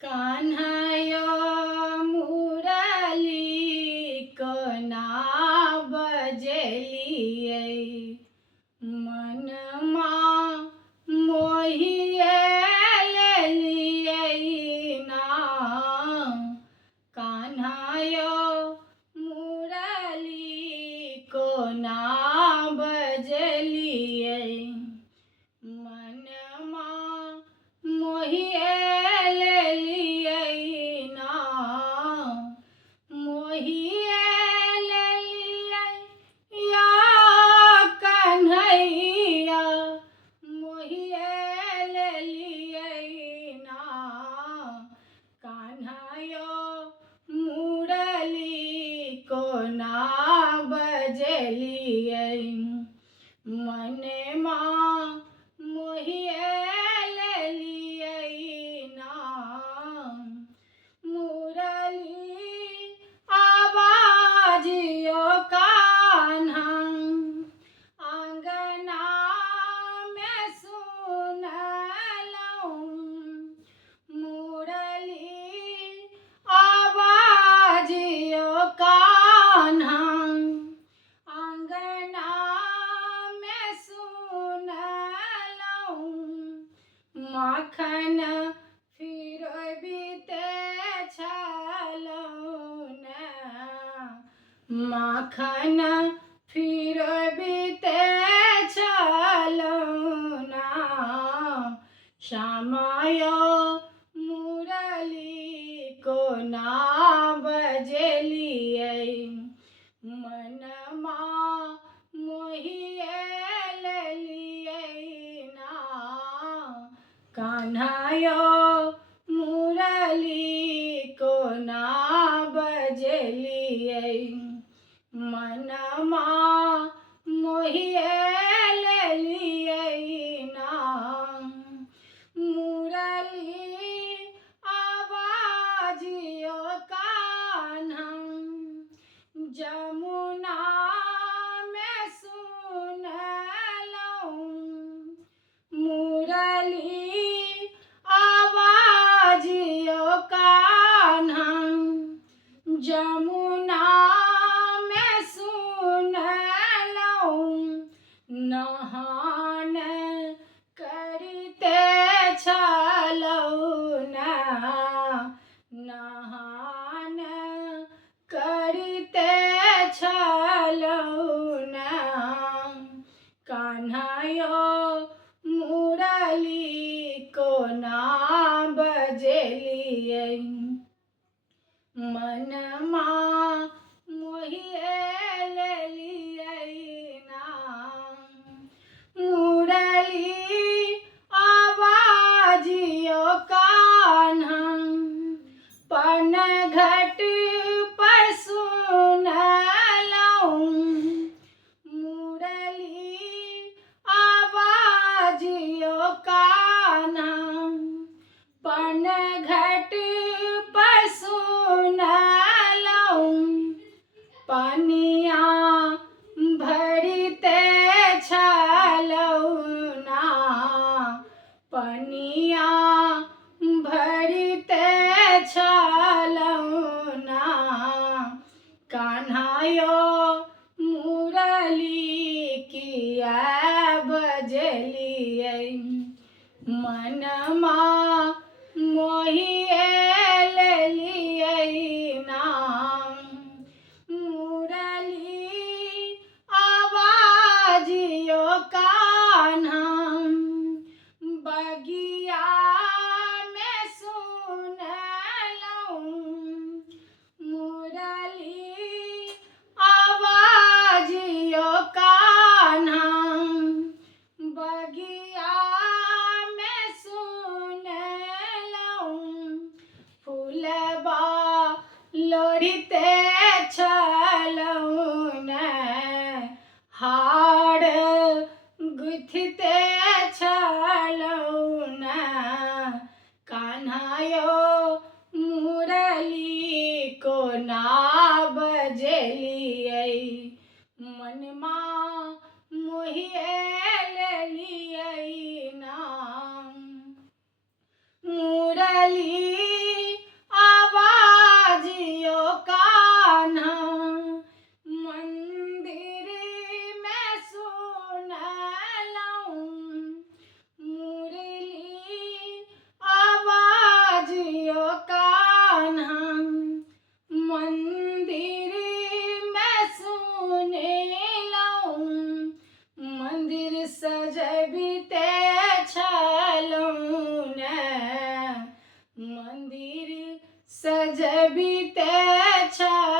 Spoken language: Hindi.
कान्हायो मुरली कोना बजलियै मनमा मोहिए लेलियै ना। कान्हायो मुरली कोना बजलियै मनमा मोहिए लेलियै ना। मोहिए लेलियै या कन्हैया मोहिए लेलियै ना। कान्हायो मुरली कोना बजलियै मनमा मोहिए लेलियै ना। मुरली आवाजियो कान्हा आंगना में सुनलहुँ। मुरली आवाजियो कान्हा आंगना में सुनलहुँ। माखन फिरबिते छलहुँ ने माखन फिरबिते छलहुँ ना। श्यामायो मुरली कोना बजलियै मनमा मोहिए लेलियै ना। कान्हायो मुरली कोना बजलियै मनमा मोहिए लेलियै ना। मुरली आवाजियो कान्हा जमुना में सुनलहुँ। मुरली आवाजियो कान्हा जमुना में सुनलहुँ। नहान करिते छलहुँ ना नहान करिते छलहुँ ना। कान्हायो मुरली कोना बजलियै मनमा मोहिए लेलियै ना। मुरली आवाजियो कान्हा पनघट पर सुनलहुँ। मुरली आवाजियो कान्हा पनघट पर सुनलहुँ। पनिया भरिते छलहुँ ना पनिया भरिते छलहुँ ना। कान्हायो मुरली किया बजलियै मनमा मोहिए लेलियै ना। मुरली आवाजियो कान्हा बगिया में सुनलहुँ। मुरली आवाजियो कान्हा बगिया में सुनलहुँ। फूलबा लोढ़िते छलहुँ ने हार गुथिते छलहुँ ने। कान्हायो मुरली कोना बजलियै मनमा मोहिए लेलियै ना। मुरली सजबिते छलहुँ ने, मन्दिर सजबिते छलहुँ